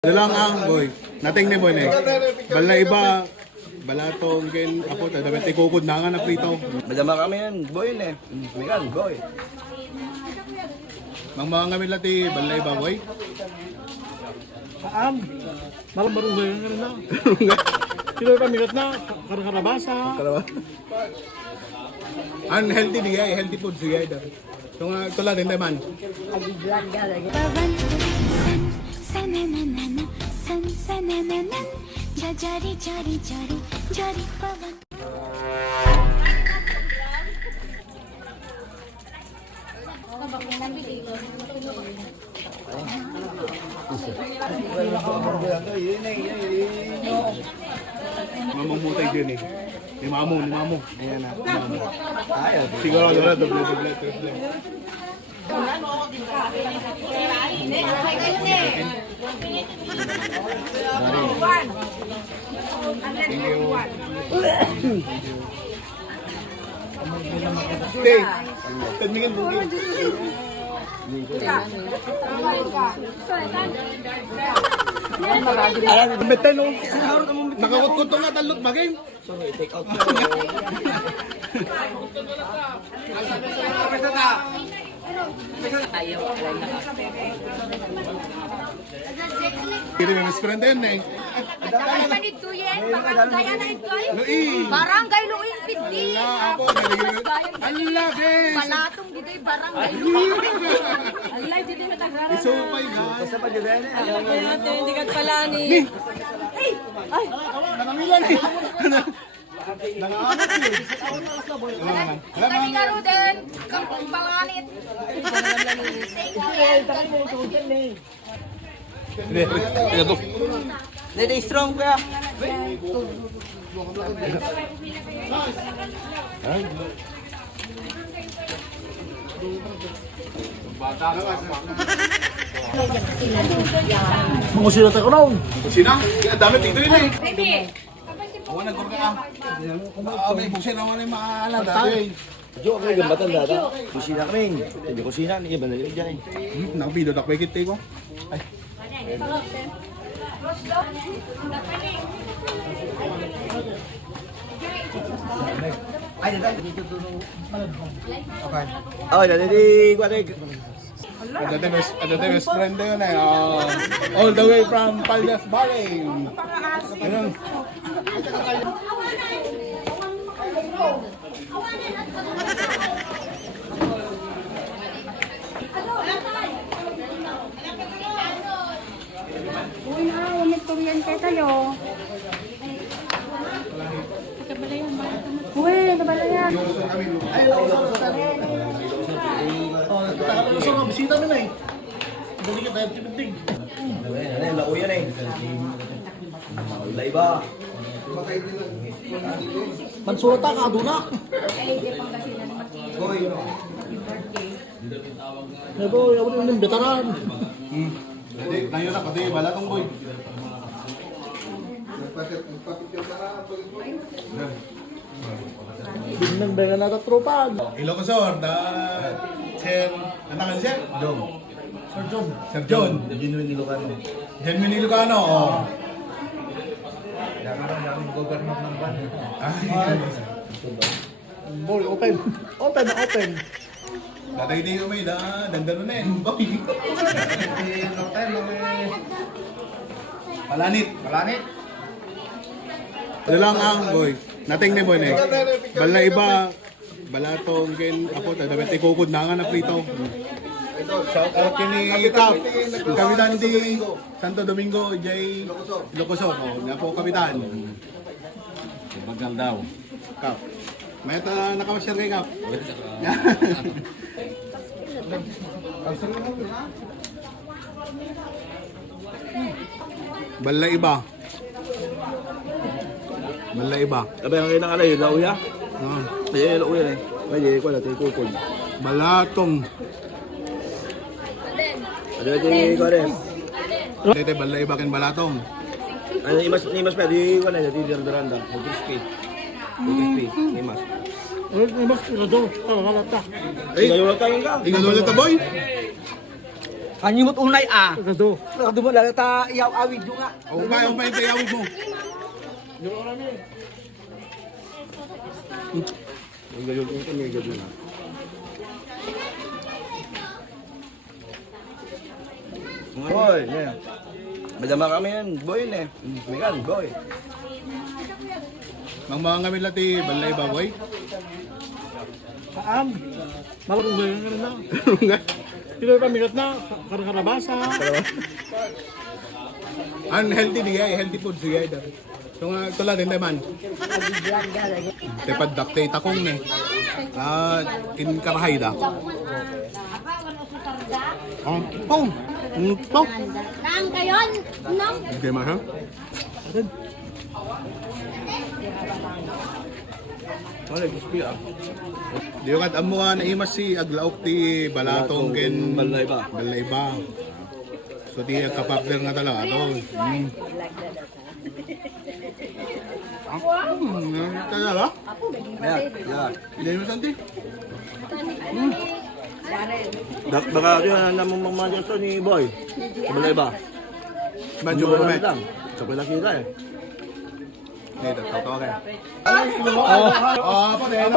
Dalang ang boy. Nating ni boy ne. Bala iba balatong ken apo ta dapat ikukod na nga na prito. Madama kami yan, boy yun eh. Mikan, boy. Mang mga ngamin lati bala iba boy. Malam baru gue yang na. Sila pa milat na karabasa. Unhealthy di ay healthy food siya ida. Tunga tula din man. Jari jari jari jari pavan. Mamang mutay din eh. Ni mamo. Ayan na. Siguro doon doble. Okay. Tingin bukid. Betel no. Nakakot ko nga talot bagay. Sorry, take out. Kiri may best friend din eh. Barangay Luin Pindi. Apo, Allah guys. Palatong dito barangay Luin. Allah dito matagaran. Isupay nga. Basta pa dyan eh. Hindi ka pala ni. Ay, Nakamilan eh. Nangaamot eh. kami nga Ruden. Kampong Palanit. Dede strong kaya. Mga sila tayo raw. Sina? Ang dami dito yun eh. Awan na gurka ka. May buksin naman yung maalam dati. Jo, kami gambatan data. Kusina kami. Hindi kusina, hindi ba na yun dyan. Nakapidot ako ikit ko. Ay. Oh, dede ko ate. Ano the best friend na yun eh. All the way from Paldas Valley. Ayun. uy na, umit kuryente tayo. Uy, nabalayan. So nga bisita na eh. Dali ka tayo tipitig. Ano yung lako yan eh. Laiba. Mansulata ka aduna. Boy, Nebo, ako yung veteran. Ngayon na pati balatong boy. Bignan ba na tropa? Ilocosor, da Sir, antakan Sir? John. Sir John. Sir John. genuine Ilocano. Genuine Ilocano. Oh. Boy, open. Open. Datay di may dandano na yun. Boy. Palanit. Dalang ang boy. Nating ni boy ne. Bala iba balatong ken apo ta dapat ikukod na nga na prito. Shout out kini Kap. Kapitan di Santo Domingo J. Ilocosor. Oh, na po kapitan. Bagang daw. Kap. May ta nakama-share kay Kap. Bala iba. Sabi ang kayo ng alay, lauya. Ah, Ay, lauya na eh. Pwede ko natin kukul. balatong. Ano yung ko rin? Tete bala iba ken balatong. Ano, imas pa, di ko na, di daranda. Crispy. Imas. Mas ilo do. Halata. Ay, Ngayon lang tayo ka. tingnan ulit ta boy. Kanimot unay ah. Kado. Kado mo lalata iyaw awid yung nga. O ba yung tayawid mo? Ang gayon ito, may gayon na. Boy, ne. Madama kami yan, boy ne. Megan, boy. Mang mga ngamin lati, balay ba boy? Kaam. Marunong ba yung ganun na? Sila pamigat na karkarabasa. Unhealthy digay, healthy food digay dar. So nga tula din naman. Tepad dapte takong ne. In karahayda. Pong. To. Nang kayon, nang. Okay ma ha? Wala, crispy ah. Di kat amo nga naimas si aglaok ti balatong ken Balay ba? balay ba. So di kapapler nga talaga to. Talaga? Ayan, yan. Hindi mo santi. Baka yun ang namamaman to ni boy. Balay ba? Medyo kumet. Sa pala kita eh. Dito, tatawa kayo. Oh, pa rin.